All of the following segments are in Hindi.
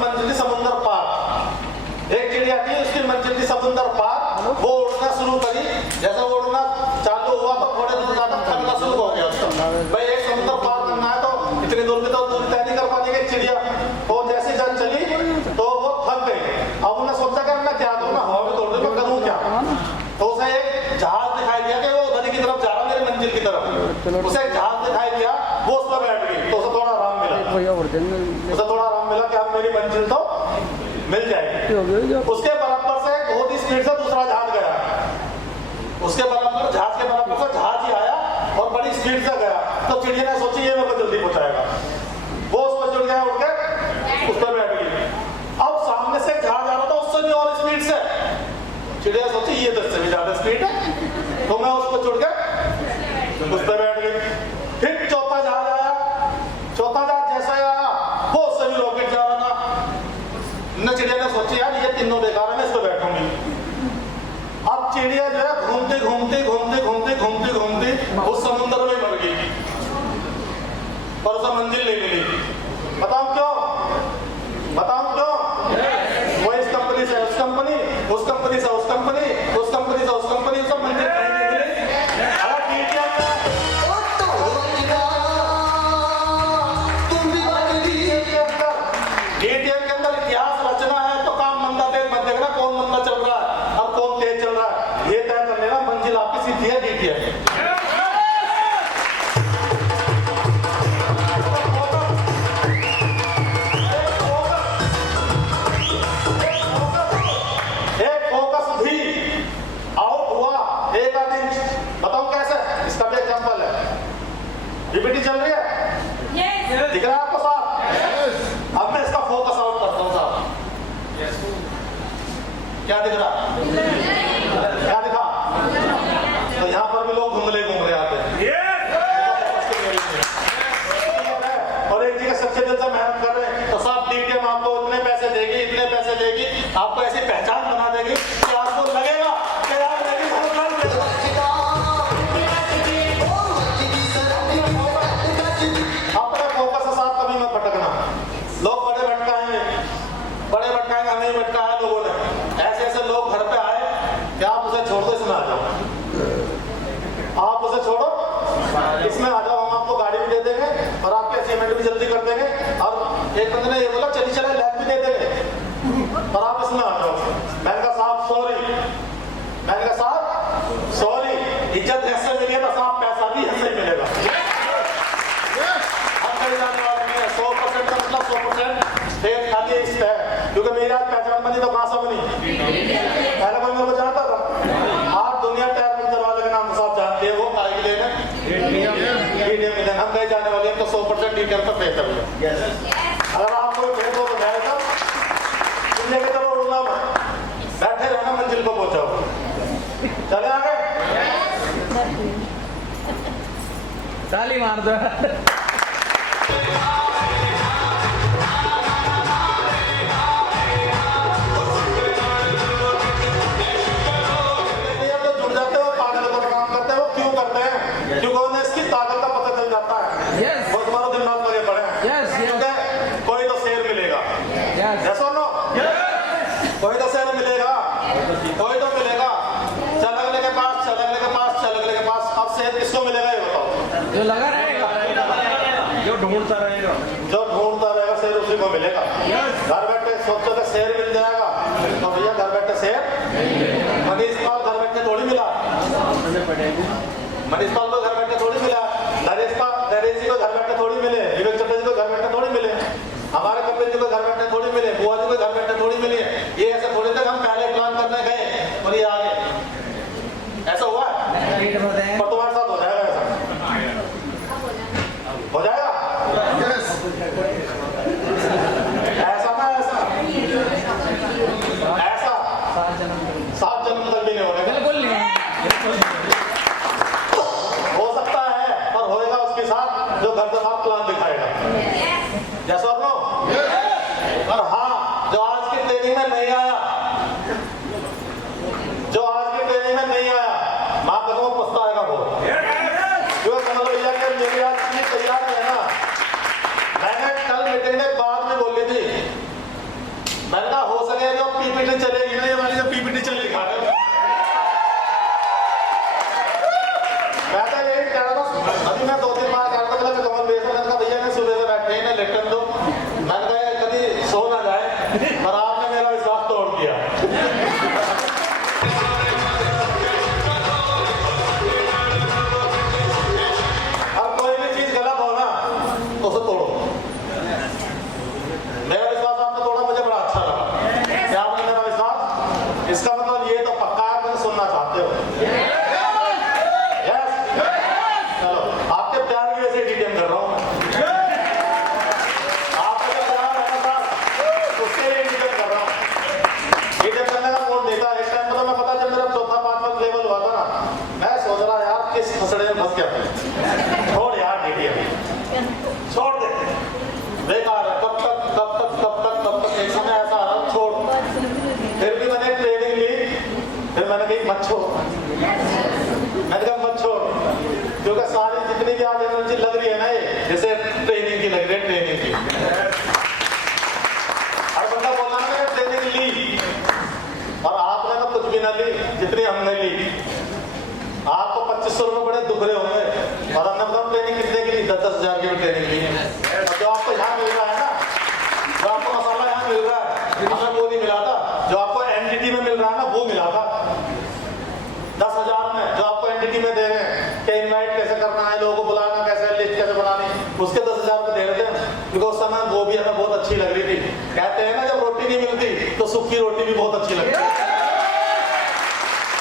मंजिल थी समुद्र पार। एक चिड़िया थी, उसकी मंजिल थी समुद्र पार। वो उड़ना शुरू करी, जैसे वो उड़ना चालू हुआ तो थोड़े दूर जाकर थकना शुरू हो गया उसका। भाई एक समुद्र पार करना है तो इतनी दूर की तो दूर तय नहीं कर पाएगी चिड़िया। वो जैसे जल चली तो वो थक गई। अब उन्हें सोचा कि मैं क्या करूँ, हवा में तोड़ दे, मैं करूँ क्या। तो उसे एक जहाज दिखाई दिया कि वो उधर की तरफ जा रहा, मेरी मंजिल की तरफ। उसे एक जहाज दिखाई दिया, वो उस पर बैठ गई तो उसे थोड़ा आराम मिला। उसे थोड़ा आराम मिला कि अब मेरी मंजिल तो मिल जाएगी। उसके बराबर से बहुत ही स्पीड से दूसरा जहाज गया। उसके बराबर जहाज के बराबर से जहाज ही आया और बड़ी स्पीड से गया। तो चिड़िया ने सोची ये मेरे को जल्दी पहुंचाएगा। वो उस पर जुड़ गया, उठ के उस पर बैठ गई। अब सामने से जहाज आ रहा था उससे भी और स्पीड से। चिड़िया सोची ये तो इससे भी ज्यादा स्पीड है, तो मैं उस पर जुड़ के उस पर बैठ गई। फिर चौथा जहाज आया। चौथा जहाज जैसा आया वो उससे भी रॉकेट जा रहा था। चिड़िया ने सोची यार ये तीनों बेकार है, मैं इस पर बैठूंगी। अब चिड़िया जो है घूमते घूमते घूमते घूमते घूमते घूमते उस समुद्र में मर गई और उसे मंजिल नहीं मिली। बताओ क्यों? बताओ क्यों? वो इस कंपनी से उस कंपनी, उस कंपनी से उस कंपनी, उस कंपनी से उस कंपनी, सब मंजिल कहीं नहीं मिली। अरे एटीएम के अंदर इतिहास रचना है तो काम मंदा तेज मत देखना, कौन मंदा चल रहा है और कौन तेज चल रहा है। ये तय कर लेना मंजिल आपकी सीधी है, डीटीएम। एक फोकस भी आउट हुआ एक आदमी। बताओ कैसे? इसका भी एग्जांपल है। पीपीटी चल रही है, दिख रहा है आपको साहब? अब मैं इसका फोकस आउट करता हूँ साहब। क्या दिख रहा? क्या दिखा? तो यहाँ पर भी लोग धुंधले घूम रहे आते हैं। और एक जगह सच्चे दिल से मेहनत कर रहे हैं तो साहब डीटीएम आपको इतने पैसे देगी, इतने पैसे देगी, आपको ऐसी पहचान बना देगी कि आपको लगेगा कि यार मेरी अपने फोकस के साथ कभी मत भटकना। लोग बड़े भटकाएंगे, हमें भटकाया लोगों ने। ऐसे ऐसे लोग घर पे आए कि आप उसे छोड़ दो, इसमें आ जाओ, आप उसे छोड़ो इसमें आ जाओ, हम आपको गाड़ी भी दे देंगे और आपके असाइनमेंट भी जल्दी कर देंगे। और एक बंदे ने ये बोला चली चला लैब भी दे देंगे और आप इसमें आ जाओ। मैंने कहा साहब सॉरी, मैंने कहा साहब सॉरी, इज्जत ऐसे मिली है तो साहब पैसा भी ऐसे मिलेगा। हम कहीं जाने वाले नहीं है। 100% का मतलब 100% फेथ खाली इस है, क्योंकि मेरी आज पहचान बनी तो कहां से बनी? पहले कोई मेरे को जानता था? आज दुनिया टायर पंचर वाले के नाम से साहब जानते हैं। वो काय के लेने डीटीएम मिले। हम कहीं जाने वाले हैं तो 100% डीटीएम पर फेथ है। अगर आपको फेथ हो तो जाएगा, तुम लेके चलो उड़ना मत, बैठे रहना, मंजिल को पहुंचाओ। चले आगे, ताली मार दो। क्योंकि उन्हें इसकी ताकत का पता चल जाता है। वो तुम्हारा दिन रात लगे पड़े हैं। कोई तो शेर मिलेगा, yes or no? कोई तो शेर मिलेगा, कोई तो मिलेगा। चलगने के पास, चलगने के पास, चलगने के पास। अब शेर किसको मिलेगा ये बताओ? जो लगा रहेगा, जो ढूंढता रहेगा, शेर उसी को मिलेगा। घर बैठे सोचो कि शेर मिल जाएगा तो भैया घर बैठे शेर। मनीष पाल घर बैठे थोड़ी मिला, मनीष पाल को घर बैठे थोड़ी मिला, नरेश जी को घर बैठे थोड़ी मिले, विवेक चंद्र जी को घर बैठे थोड़ी मिले, हमारे कपिल जी को घर बैठे थोड़ी मिले, बुआ जी को घर बैठे थोड़ी मिली है। ये ऐसे थोड़ी तक हम पहले प्लान करने गए और ये आ गए। ऐसा हुआ है? पर तुम्हारे साथ हो जाएगा ऐसा? हो जाएगा? ऐसा ना ऐसा 7 जन्म तक भी नहीं होगा। बिल्कुल नहीं। मैंने कहा हो सके जो पीपीटी चलेगी ना, ये वाली जो पीपीटी चलेगी मैं तो यही कह रहा था। अभी मैं 2-3 बार कह रहा था कि कमल भैया, मैंने कहा भैया मैं सुबह से बैठे हैं ना लेटन दो, मैंने कहा कभी सो ना जाए, पर आपने मेरा विश्वास तोड़ दिया। अब कोई भी चीज गलत हो ना तो उसे तोड़ो। मेरा विश्वास आपने तोड़ा, मुझे बड़ा अच्छा लगा कि आपने मेरा विश्वास, इसका मतलब ये तो पक्का है मुझे सुनना चाहते हो। चलो आपके प्यार की वजह से डीटीएम कर रहा हूँ मैं। आपका जो प्यार है ना उससे ही डीटीएम कर रहा हूँ। डीटीएम करने का मोड देता है। एक टाइम मतलब मैं पता जब मेरा 4था-5वां लेवल हुआ था ना, मैं सोच रहा यार किस फसड़े में फंस गया था। छोड़ यार डीटीएम, छोड़ दे, बेकार है, कब तक एक समय ऐसा आ रहा छोड़। फिर भी मैंने ट्रेनिंग ली, फिर मैंने कही मत छोड़, मैंने कहा मत छोड़, क्योंकि सारी जितनी भी आज एनर्जी लग रही है ना ये जैसे ट्रेनिंग की लग रही है, ट्रेनिंग की। हर बंदा बोला ना ट्रेनिंग ली, और आपने तो कुछ भी ना ली जितनी हमने ली। आपको 2500 रुपये बड़े दुख रहे होंगे, और हमने बताओ ट्रेनिंग कितने की ली, 10-10 हज़ार की ट्रेनिंग ली है। और जो आपको यहाँ मिल रहा है ना, जो आपको मसाला यहाँ मिल रहा है, हमें वो नहीं मिला था। जो आपको एनडीटी में मिल रहा है ना वो मिला था 10,000 में। जो आपको एनडीटी में दे रहे हैं कि इनवाइट कैसे करना है, लोगों को बुलाना कैसे, लिस्ट कैसे बनानी, उसके 10,000 में दे रहे थे। क्योंकि उस समय वो भी हमें बहुत अच्छी लग रही थी। कहते हैं ना जब रोटी नहीं मिलती तो सूखी रोटी भी बहुत अच्छी लगती है,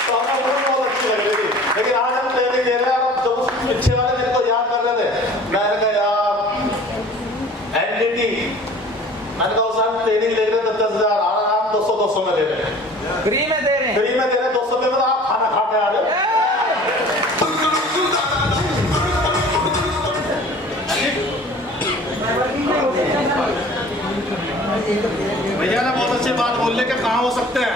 तो हमें वो बहुत अच्छी लग रही थी। लेकिन आज हम ट्रेनिंग दे रहे हैं, और जब उस पीछे वाले मेरे को याद कर रहे थे, मैंने कहा यार एनडीटी, मैंने कहा उस ट्रेनिंग ले रहे 10,000, आराम 200 में दे रहे हैं, फ्री में दे रहे हैं, 200 में आप खाना खा के आ रहे हो। भैया ने बहुत अच्छी बात बोल ली कि कहाँ हो सकते हैं,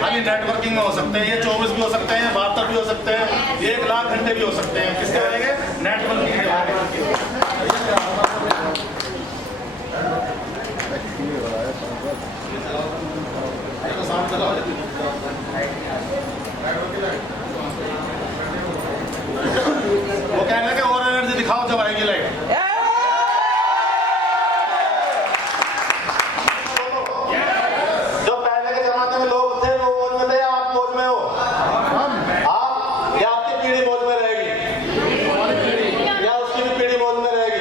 खाली नेटवर्किंग में हो सकते हैं। ये 24 भी हो सकते हैं, 72 भी हो सकते हैं, 1 लाख घंटे भी हो सकते हैं। किसके बनेंगे? नेटवर्किंग के बनेंगे। वो कह रहे हैं कि और एनर्जी दिखाओ जब आएगी लाइट। जो पहले के जमाने में लोग थे वो मौज में थे, आप मौज में हो। आप या आपकी पीढ़ी मौज में रहेगी, या उसकी भी पीढ़ी मौज में रहेगी,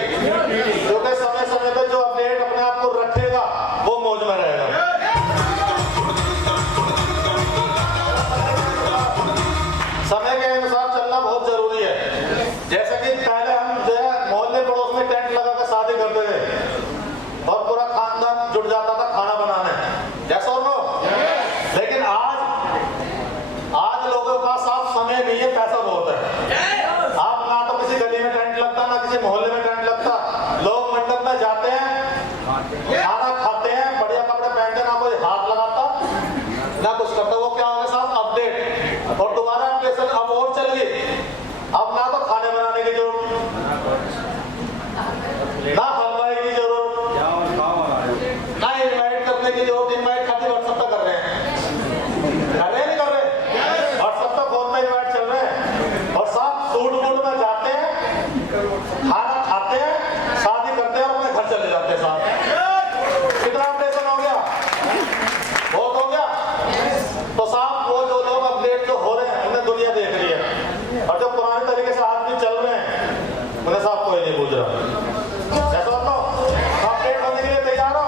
क्योंकि समय समय पे जो अपडेट अपने आप को रखेगा वो मौज में रहेगा। समय के अनुसार चलना बहुत जरूरी है। जैसे कि पहले हम जो है मोहल्ले पड़ोस में टेंट लगा कर शादी करते थे और पूरा खानदान जुट जाता था खाना बनाने, जैसा हो। लेकिन आज लोगों के पास साफ समय नहीं है, पैसा बहुत है। आप ना तो किसी गली में टेंट लगता, ना किसी मोहल्ले में टेंट लगता। लोग मंडप में जाते हैं, खाना खाते हैं, बढ़िया कपड़े पहनते, ना कोई हाथ लगाता ना कुछ करता। वो क्या होगा साहब अपडेट, और दोबारा अपडेशन अब और चल गई। अब ना तो खाने बनाने की जरूरत, ना हलवाई की जरूरत, ना इनवाइट करने की जरूरत। इनवाइट खाली व्हाट्सएप पर कर रहे हैं, कर रहे नहीं कर रहे? व्हाट्सएप पर फोन में इनवाइट चल रहे हैं, और साथ सूट बूट में जाते हैं, खाना खाते हैं, शादी करते हैं और अपने घर चले जाते हैं साथ। कितना अपडेशन हो गया? बहुत हो गया। तो साहब वो जो लोग अपडेट जो हो रहे हैं उन्हें दुनिया देख रही है, और जो पुराने तरीके से आदमी चल रहे हैं उन्हें साहब कोई नहीं पूछ रहा। ऐसा अपडेट होने के लिए तैयार हो?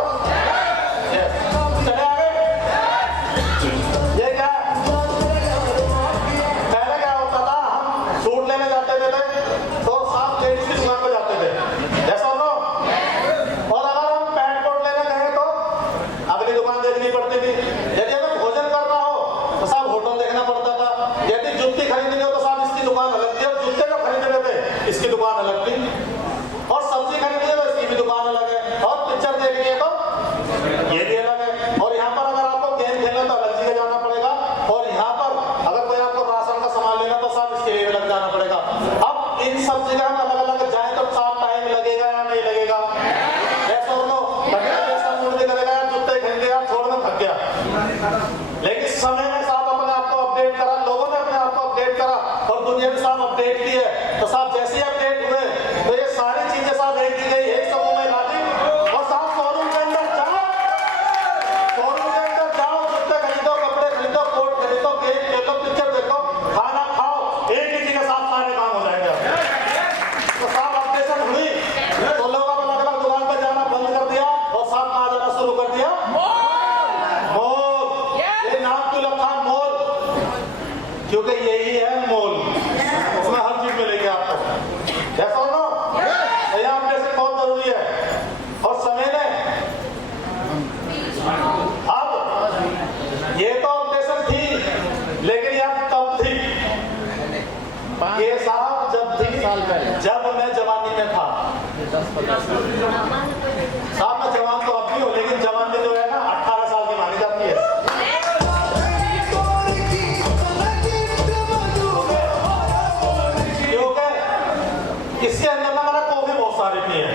क्योंकि यही है मोल, उसमें हर चीज मिलेगी आपको। ऐसा ना यहाँ अपडेशन बहुत जरूरी है। और समय ने अब ये तो अपडेशन थी, लेकिन यह तब थी ये साहब जब मैं जवानी में था। साहब मैं जवान तो अब भी हूँ, लेकिन जवानी जो है ना 18 साल की मानी जाती है। इसके अंदर ना मैंने कॉफी बहुत सारी पी है,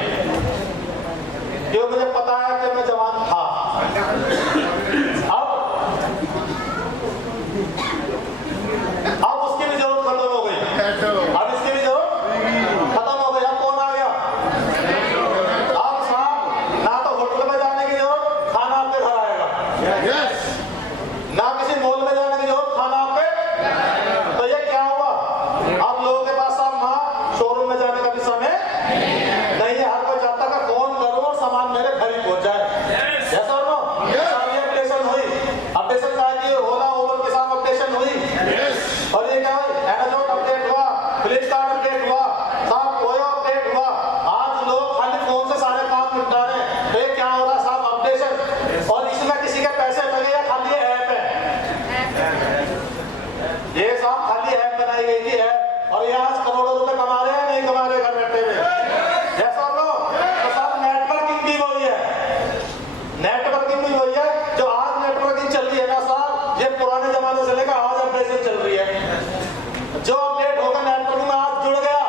क्योंकि मुझे पता है कि मैं जवान था। अब उसकी भी जरूरत खत्म हो गई, अब इसकी भी जरूरत खत्म हो गई। अब कौन आ गया? अब साहब ना तो होटल में जाने की जरूरत, खाना आपके घर आएगा। ना किसी मॉल में जाने की जरूरत, खाना आपके। तो ये क्या हुआ? अब लोगों के पास साहब वहाँ शोरूम में जाने का भी समय नहीं है। हर कोई चाहता है फोन करूं और सामान मेरे घर ही पहुंच जाए। ऐसा नो अपडेशन हुई, अपडेशन का कि ओला उबर के साथ अपडेशन हुई। और ये क्या हुई? एमेजॉन अपडेट हुआ, फ्लिपकार्ट अपडेट हुआ, साहब ओयो अपडेट हुआ। आज लोग खाली फोन से सारे काम निपटा रहे हैं। तो ये क्या हो रहा है साहब? अपडेशन। और इसमें किसी के पैसे लगे या खाली ऐप है? ये साहब खाली ऐप बनाई गई थी, ऐप। और ये आज करोड़ों रुपए कमा रहे हैं, नहीं कमा रहे घर बैठे हुए? जैसा लो तो साहब नेटवर्किंग भी वही है, नेटवर्किंग भी वही है। जो आज नेटवर्किंग चल रही है ना साहब, ये पुराने जमाने से लेकर आज अपडेशन चल रही है। जो अपडेट होगा नेटवर्किंग में आज जुड़ गया,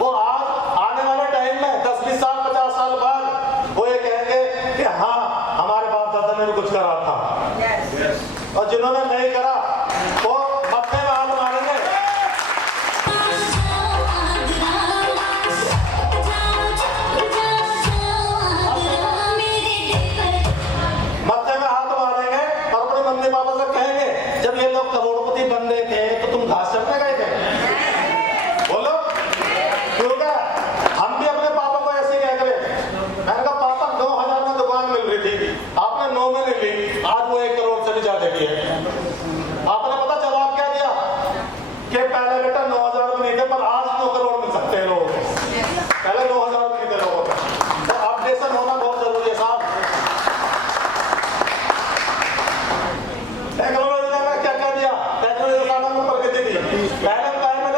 वो आज आने वाले टाइम में 10-20 साल 50 साल बाद वो ये कहेंगे कि हाँ हमारे बाप दादा ने भी कुछ करा था। और जिन्होंने नहीं करा वो मत्थे में हाथ मारेंगे। मत्थे में हाथ मारेंगे और अपने मम्मी पापा से कहेंगे, जब ये लोग करोड़पति बन रहे थे तो तुम घास चढ़ने गए थे? बोलो क्योंकि हम भी अपने पापा को ऐसे ही कह गए। मैंने कहा पापा 9,000 में दुकान मिल रही थी, आपने 9 में ले ली, आज वो 1 करोड़ से भी ज्यादा की है। आपने पता जवाब क्या दिया? कि पहले बेटा 9,000 में नहीं थे, पर आज 9 करोड़ मिल सकते हैं लोगों को। पहले 9,000 में नहीं थे लोगों को। तो अपडेशन होना बहुत जरूरी है साहब। टेक्नोलॉजी ने क्या क्या दिया? टेक्नोलॉजी के साथ में प्रगति दी। पहले टाइम में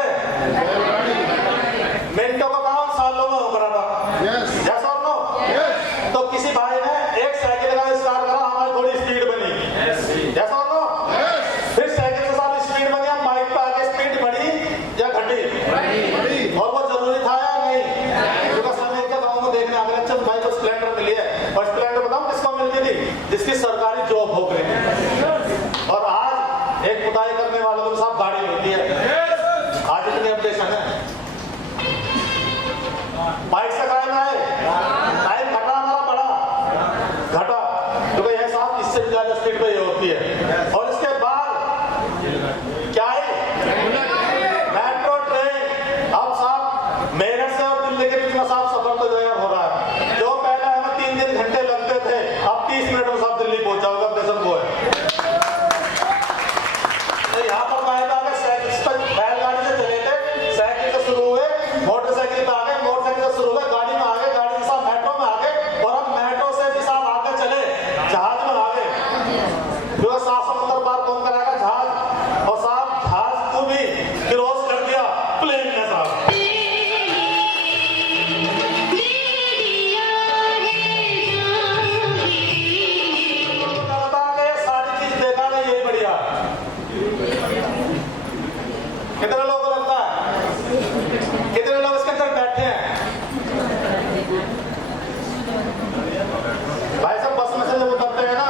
मिनटों का काम सालों में हो रहा था। यस और नो? तो किसी भाई ने एक साइकिल का आविष्कार करा, हमारी थोड़ी स्पीड बनी। यस और नो? फिर साइकिल के साथ स्पीड बनी, हम बाइक पे आगे स्पीड बढ़ी या घटी? और वो जरूरी था या नहीं? क्योंकि समय के गाँव में देखने आगे अच्छा भाई को स्प्लेंडर मिली है। और स्प्लेंडर बताऊं किसको मिलती थी? जिसकी सरकारी जॉब हो गई। और आज एक खुदाई करने वालों के साथ गाड़ी मिलती है। आज इतनी अपडेशन है। बाइक से गाड़ी में आए, टाइम घटा हमारा बढ़ा, घटा, क्योंकि यह साहब इससे भी ज्यादा स्पीड पे ये होती है। और इसके बाद क्या है? Metro train. अब साहब मेरठ से और दिल्ली के बीच में साहब सफर तो जो है हो रहा है। जो पहले हमें 3 घंटे लगते थे, अब 30 मिनट में साहब दिल्ली पहुंच जाओगे। अपडेशन वो है। तो यहाँ पर कायदा है बैलगाड़ी से चले थे, साइकिल से शुरू हुए, मोटरसाइकिल पे आ गए, मोटरसाइकिल से शुरू हुए, गाड़ी में आ गए, गाड़ी के साथ मेट्रो में आ गए, और अब मेट्रो से भी साहब आगे चले, जहाज में आ गए। जो 7 समुद्र पार कौन कराएगा? जहाज। और साहब जहाज को भी क्रॉस कर दिया प्लेन ने साहब। सारी चीज देखा नहीं, यही बढ़िया। कितने लोगों को लगता है? कितने लोग इसके अंदर बैठे हैं? भाई साहब बस में से जब उतरते हैं ना,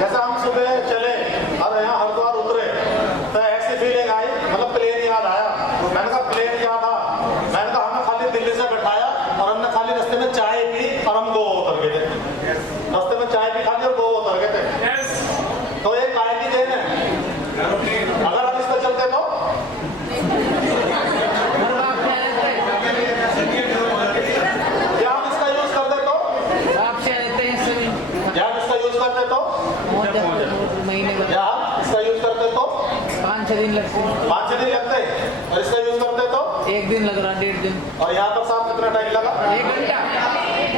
जैसे हम सुबह चले और यहाँ हरिद्वार उतरे, तो ऐसी फीलिंग आई, मतलब प्लेन याद आया। मैंने कहा प्लेन याद आ। मैंने कहा हमें खाली दिल्ली से बैठाया और हमने खाली रास्ते में चाय पी और हम गोवा उतर गए थे। रास्ते में चाय पी खाली और गोवा उतर गए थे। तो एक काय की देन है। अगर हम इस पर चलते तो क्या हम इसका यूज करते तो? क्या हम इसका यूज करते तो? महीने क्या हम इसका यूज करते तो? 5 5-6 दिन लगते हैं। 5-6 दिन लगते हैं और इसका यूज करते तो 1 दिन लग रहा, 1.5 दिन। और यहाँ पर साहब कितना टाइम लगा? 1 घंटा।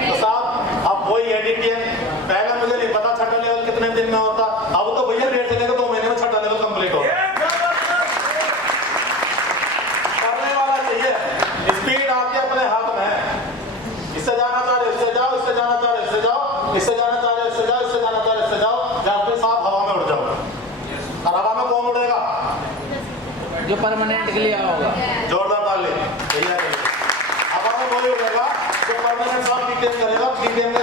तो साहब अब वही एडिटिंग पहले मुझे नहीं पता छठा लेवल कितने दिन में होता, अब तो भैया 1.5 से लेकर 2 महीने में छठा लेवल कंप्लीट हो करने वाला चाहिए। स्पीड आपके अपने हाथ में है। इससे जाना चाह रहे इससे जाओ, इससे जाना चाह रहे इससे जाओ, इससे जाना चाह रहे इससे जाओ, इससे जाना चाह रहे इससे जाओ, या फिर साहब हवा में उड़ जाओ। और हवा में कौन उड़ेगा? जो परमानेंट के लिए होगा। जोरदार ताल ले भैया। हवा में वही उड़ेगा जो परमानेंट साहब बीटीएम करेगा। बीटीएम के